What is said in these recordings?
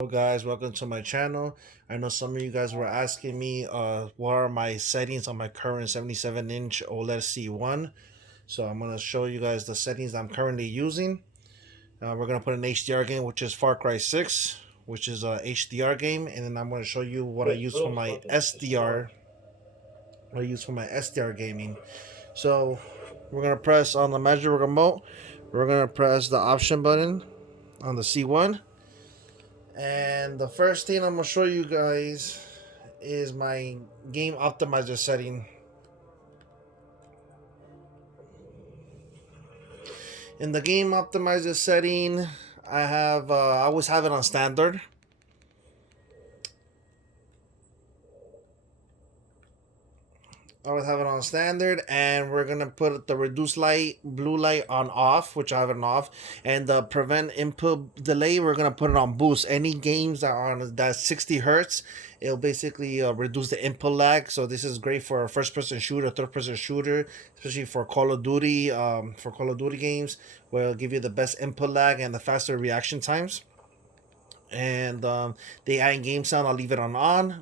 Hello guys, welcome to my channel. I know some of you guys were asking me what are my settings on my current 77-inch OLED C1. So I'm going to show you guys the settings I'm currently using. We're going to put an HDR game, which is Far Cry 6, which is a HDR game, and then I'm going to show you what I use for my SDR. What I use for my SDR gaming. So we're going to press on the magic remote. We're going to press the option button on the C1. And the first thing I'm gonna show you guys is my game optimizer setting. In the game optimizer setting, I always have it on standard. I would have it on standard, and we're gonna put the reduce light, blue light on off, which I have it on off, and the prevent input delay, we're gonna put it on boost. Any games that are on that 60 hertz, it'll basically reduce the input lag. So this is great for a first-person shooter, third-person shooter, especially for Call of Duty, games, where it'll give you the best input lag and the faster reaction times. And the AI game sound, I'll leave it on.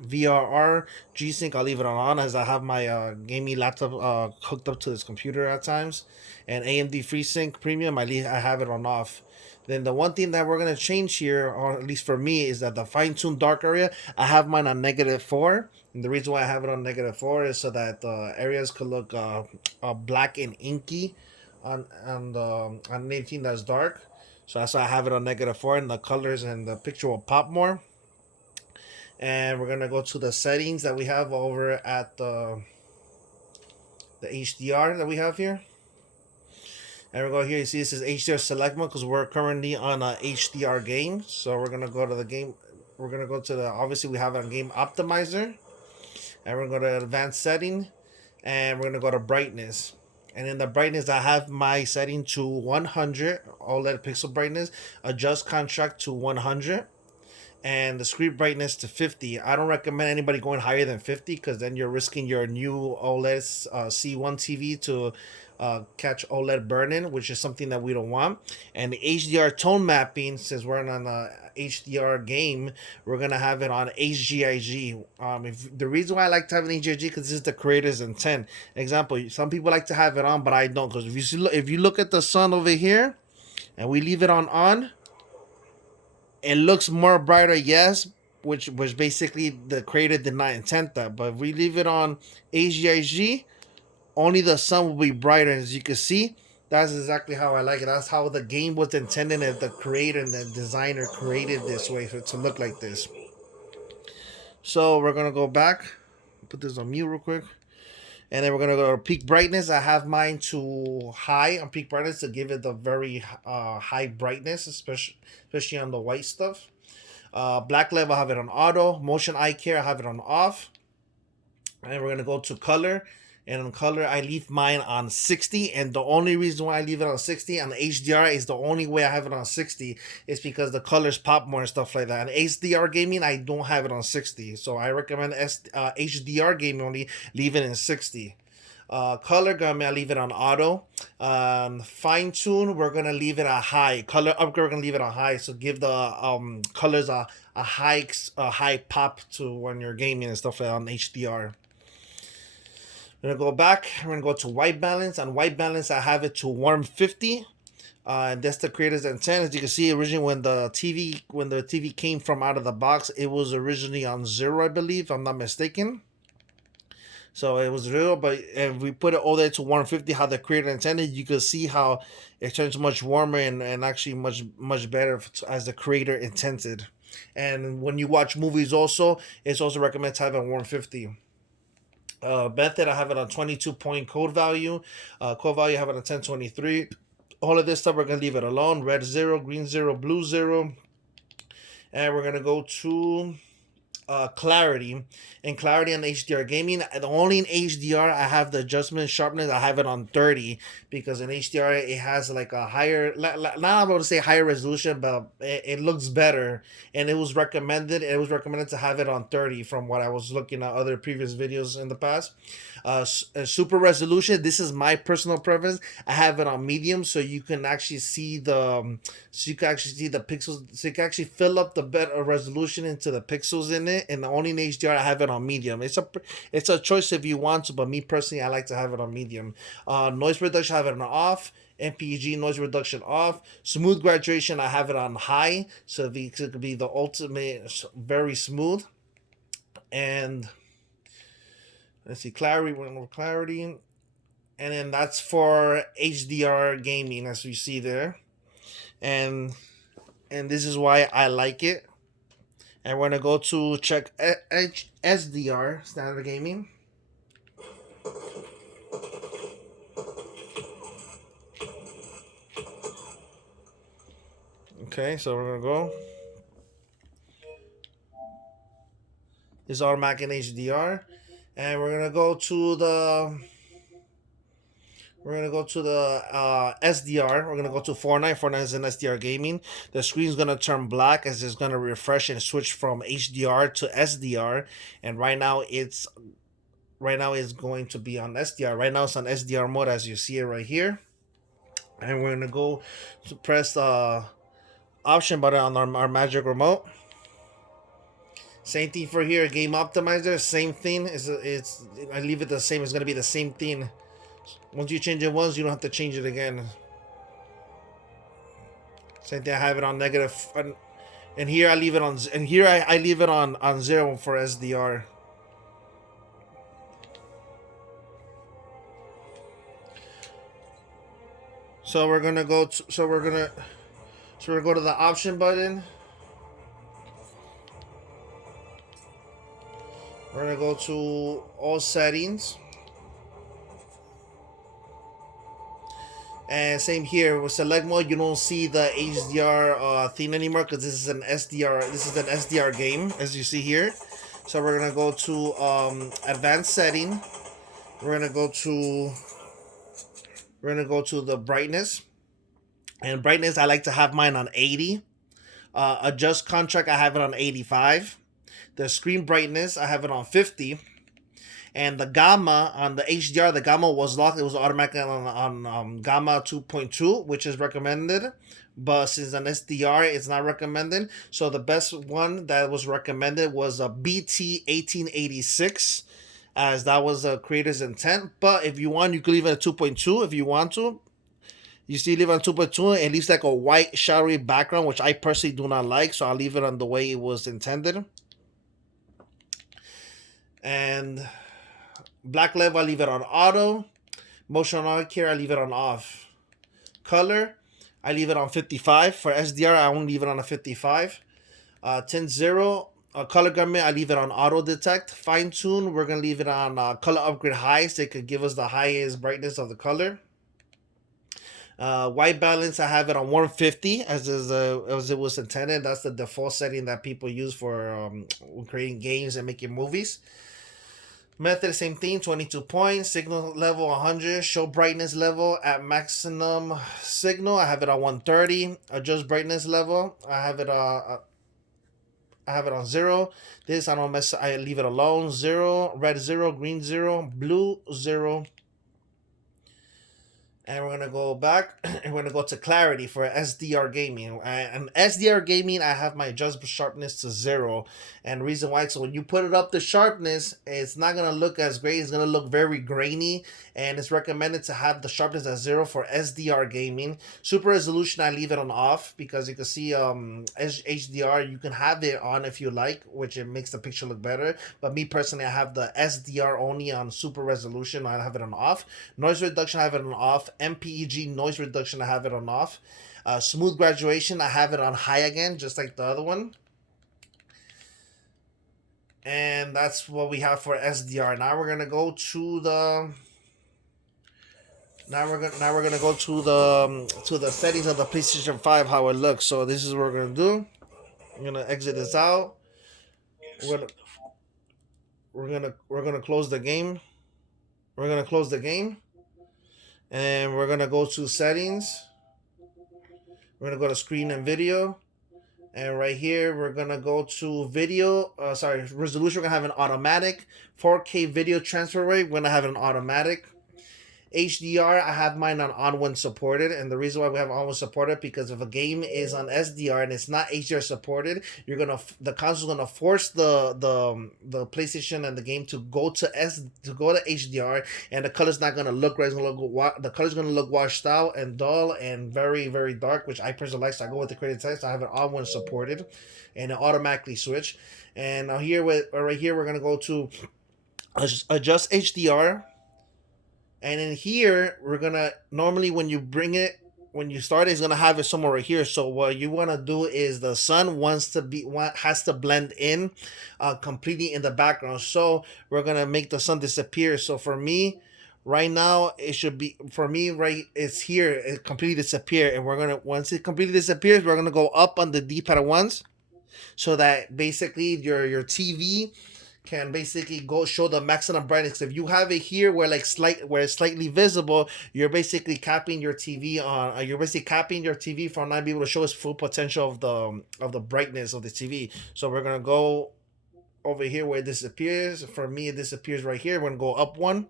VRR G-Sync, I'll leave it on as I have my gaming laptop hooked up to this computer at times. And AMD FreeSync Premium, I have it on off. Then the one thing that we're gonna change here, or at least for me, is that the fine-tuned dark area, I have mine on -4. And the reason why I have it on -4 is so that the areas could look black and inky on anything that's dark. So that's why I have it on -4, and the colors and the picture will pop more. And we're gonna go to the settings that we have over at the HDR that we have here. And we're going here. You see this is HDR select mode because we're currently on a HDR game. So we're gonna go to the game. We're gonna go to the, obviously we have a game optimizer, and we're gonna go to advanced setting, and we're gonna go to brightness. And in the brightness, I have my setting to 100 OLED pixel brightness, adjust contrast to 100, and the screen brightness to 50. I don't recommend anybody going higher than 50 because then you're risking your new OLED C1 TV to catch OLED burn-in, which is something that we don't want. And the HDR tone mapping, since we're on a HDR game, we're gonna have it on HGIG. If the reason why I like to have an HGIG, because this is the creator's intent. Example, some people like to have it on, but I don't, because if you look at the sun over here, and we leave it on, it looks more brighter, yes, which basically the creator did not intend that. But if we leave it on HGIG, only the sun will be brighter. As you can see, that's exactly how I like it. That's how the game was intended, and the creator and the designer created this way for it to look like this. So we're gonna go back, put this on mute real quick, and then we're gonna go to peak brightness. I have mine to high on peak brightness to give it the very high brightness, especially on the white stuff. Black level, I have it on auto. Motion eye care, I have it on off. And we're gonna go to color. And on color, I leave mine on 60. And the only reason why I leave it on 60 on the HDR is the only way I have it on 60 is because the colors pop more and stuff like that. And HDR gaming, I don't have it on 60. So I recommend HDR gaming only leave it in 60. Color gamma, I leave it on auto. Fine tune, we're gonna leave it at high. Color upgrade, we're gonna leave it on high. So give the colors a high pop to when you're gaming and stuff like that on HDR. We're gonna go back. We're gonna go to white balance. On white balance, I have it to warm 50. And that's the creator's intent. As you can see, originally when the TV came from out of the box, it was originally on 0, I believe, if I'm not mistaken. So it was real, but if we put it all there to 150, how the creator intended, you can see how it turns much warmer and actually much better as the creator intended. And when you watch movies also, it's also recommended to have it on 150. Method, I have it on 22 point code value. Code value, I have it on 1023. All of this stuff, we're going to leave it alone. Red 0, green 0, blue 0. And we're going to go to clarity, and clarity on HDR gaming. Only in HDR I have the adjustment sharpness. I have it on 30 because in HDR it has like a higher, not about to say higher resolution, but it looks better. And it was recommended. It was recommended to have it on 30 from what I was looking at other previous videos in the past. Super resolution. This is my personal preference. I have it on medium, so you can actually see so you can actually see the pixels. So you can actually fill up the better resolution into the pixels in it. And only in HDR I have it on medium. It's a choice if you want to, but me personally, I like to have it on medium. Noise reduction, I have it on off. MPG noise reduction off. Smooth graduation, I have it on high, so it could be the ultimate very smooth. And let's see, clarity, more clarity, and then that's for HDR gaming, as you see there, and this is why I like it. And we're gonna go to check SDR standard gaming. Okay, so we're gonna go. This is automatic in HDR, and we're gonna go to the. We're gonna go to the SDR. We're gonna go to Fortnite. Fortnite is an SDR gaming. The screen's gonna turn black as it's gonna refresh and switch from HDR to SDR. And right now it's going to be on SDR. Right now it's on SDR mode as you see it right here. And we're gonna go to press the option button on our magic remote. Same thing for here, game optimizer. Same thing. It's I leave it the same. It's gonna be the same thing. Once you change it once, you don't have to change it again. Same thing. I have it on negative, and here I leave it on. And here I leave it on 0 for SDR. So we're gonna go. So we're gonna go to the option button. We're gonna go to all settings. And same here with select mode, you don't see the HDR thing anymore because this is an SDR. This is an SDR game, as you see here. So we're gonna go to advanced setting. We're gonna go to the brightness, and brightness I like to have mine on 80. Adjust contrast, I have it on 85. The screen brightness, I have it on 50. And the gamma on the HDR, the gamma was locked. It was automatically on gamma 2.2, which is recommended. But since an SDR, it's not recommended. So the best one that was recommended was a BT 1886, as that was the creator's intent. But if you want, you could leave it at 2.2 if you want to. You see, leave it on 2.2. It leaves like a white shadowy background, which I personally do not like. So I'll leave it on the way it was intended. And black level, I leave it on auto. Motion on care, I leave it on off. Color, I leave it on 55. For SDR, I only leave it on a 55. Tint 0. Color gamut, I leave it on auto detect. Fine tune, we're going to leave it on color upgrade high, so it could give us the highest brightness of the color. White balance, I have it on 150 as it was intended. That's the default setting that people use for creating games and making movies. Method, same thing, 22 points. Signal level 100. Show brightness level at maximum signal, I have it on 130. Adjust brightness level, I have it on 0. This I don't mess. I leave it alone. 0, red 0, green 0, blue 0. And we're gonna go back and we're gonna go to clarity for SDR gaming. And SDR gaming, I have my adjustable sharpness to 0. And reason why, so when you put it up to sharpness, it's not gonna look as great. It's gonna look very grainy. And it's recommended to have the sharpness at 0 for SDR gaming. Super resolution, I leave it on off because you can see HDR, you can have it on if you like, which it makes the picture look better. But me personally, I have the SDR only on super resolution. I have it on off. Noise reduction, I have it on off. MPEG noise reduction, I have it on off. Smooth graduation, I have it on high again, just like the other one. And that's what we have for SDR. Now we're gonna go to the. Now we're gonna go to the settings of the PlayStation 5, how it looks. So this is what we're gonna do. I'm gonna exit this out. we're gonna we're gonna close the game. We're gonna close the game, and we're gonna go to settings. We're gonna go to screen and video, and right here we're gonna go to video. Sorry, resolution. We're gonna have an automatic 4K video transfer rate. We're gonna have an automatic. HDR, I have mine on when supported, and the reason why we have on when supported because if a game is on SDR and it's not HDR supported, the console's gonna force the PlayStation and the game to go to HDR, and the color's not gonna look right. The color's gonna look washed out and dull and very very dark, which I personally like. So I go with the creative text. I have it on when supported, and it automatically switch. And now here right here we're gonna go to adjust HDR. And in here, we're gonna normally when you start, it's gonna have it somewhere right here. So what you want to do is the sun has to blend in, completely in the background. So we're gonna make the sun disappear. So for me, right now it should be it's here. It completely disappear, and once it completely disappears, we're gonna go up on the D-pad once, so that basically your TV can basically go show the maximum brightness. If you have it here where where it's slightly visible, you're basically capping your TV on. You're basically capping your TV from not being able to show its full potential of the brightness of the TV. So we're gonna go over here where it disappears. For me, it disappears right here. We're gonna go up one.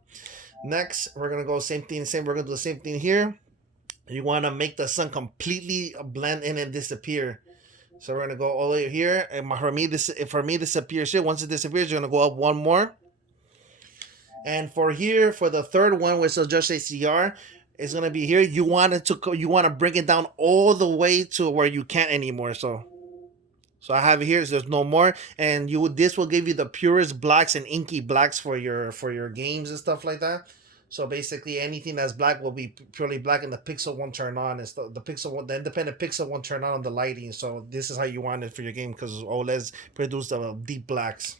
Next, we're gonna go same thing. We're gonna do the same thing here. You want to make the sun completely blend in and disappear. So we're gonna go all the way here, and for me this appears here. Once it disappears, you're gonna go up one more. And for the third one, which is just HDR, it's gonna be here. You want to bring it down all the way to where you can't anymore. So I have it here. So there's no more, and this will give you the purest blacks and inky blacks for your games and stuff like that. So basically, anything that's black will be purely black, and the pixel won't turn on. It's the independent pixel won't turn on the lighting. So this is how you want it for your game, because OLEDs produce the deep blacks.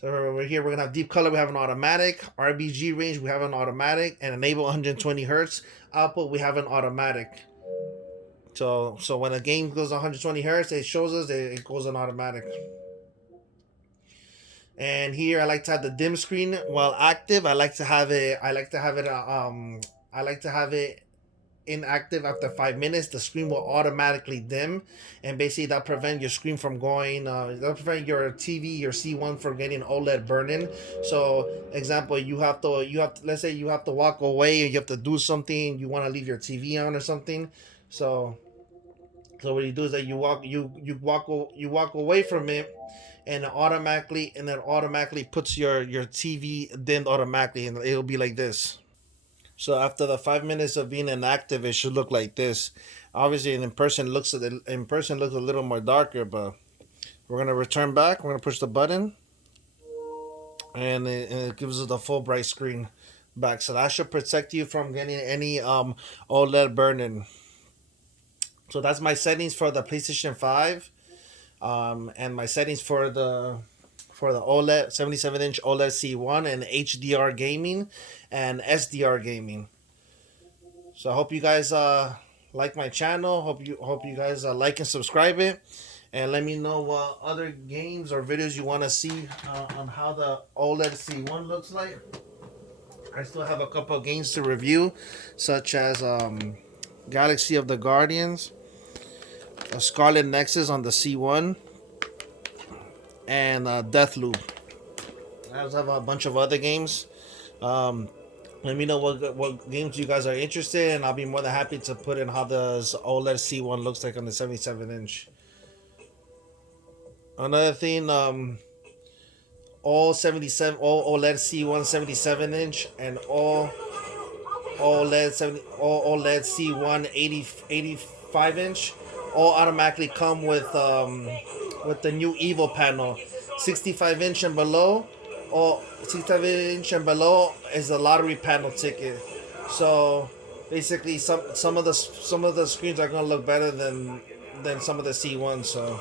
So over here, we're gonna have deep color. We have an automatic. RGB range, we have an automatic, and enable 120 hertz. Output, we have an automatic. So when a game goes 120 hertz, it shows us that it goes on automatic. And here I like to have the dim screen while active. I like to have it inactive after 5 minutes. The screen will automatically dim, and basically that prevent your screen from going. That prevent your TV, your C1 from getting OLED burning. So, example, let's say you have to walk away, or you have to do something. You want to leave your TV on or something. So what you do is that you walk away from it, and it automatically puts your TV dimmed automatically, and it'll be like this. So after the 5 minutes of being inactive, it should look like this. Obviously, in person looks a little more darker, but we're gonna return back. We're gonna push the button, and it gives us the full bright screen back. So that should protect you from getting any OLED burning. So that's my settings for the PlayStation 5, and my settings for the OLED 77-inch OLED C1 and HDR gaming and SDR gaming. So I hope you guys like my channel. Hope you guys like and subscribe it, and let me know what other games or videos you want to see on how the OLED C1 looks like. I still have a couple of games to review, such as Galaxy of the Guardians, Scarlet Nexus on the C1, and Deathloop. I also have a bunch of other games. Let me know what games you guys are interested in, and I'll be more than happy to put in how the OLED C1 looks like on the 77-inch. Another thing, all OLED C1 77-inch and all OLED C1 85-inch all automatically come with the new Evo panel. 65-inch and below, or 65-inch and below is the lottery panel ticket. So basically, some of the screens are gonna look better than some of the C1s.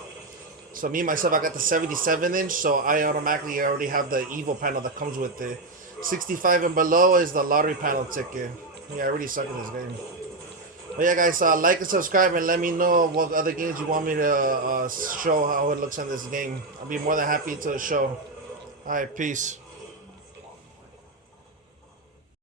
So me myself, I got the 77-inch, so I automatically already have the Evo panel that comes with it. 65 and below is the lottery panel ticket. Yeah, I really suck in this game. But yeah, guys, like and subscribe and let me know what other games you want me to show how it looks in this game. I'll be more than happy to show. All right, peace.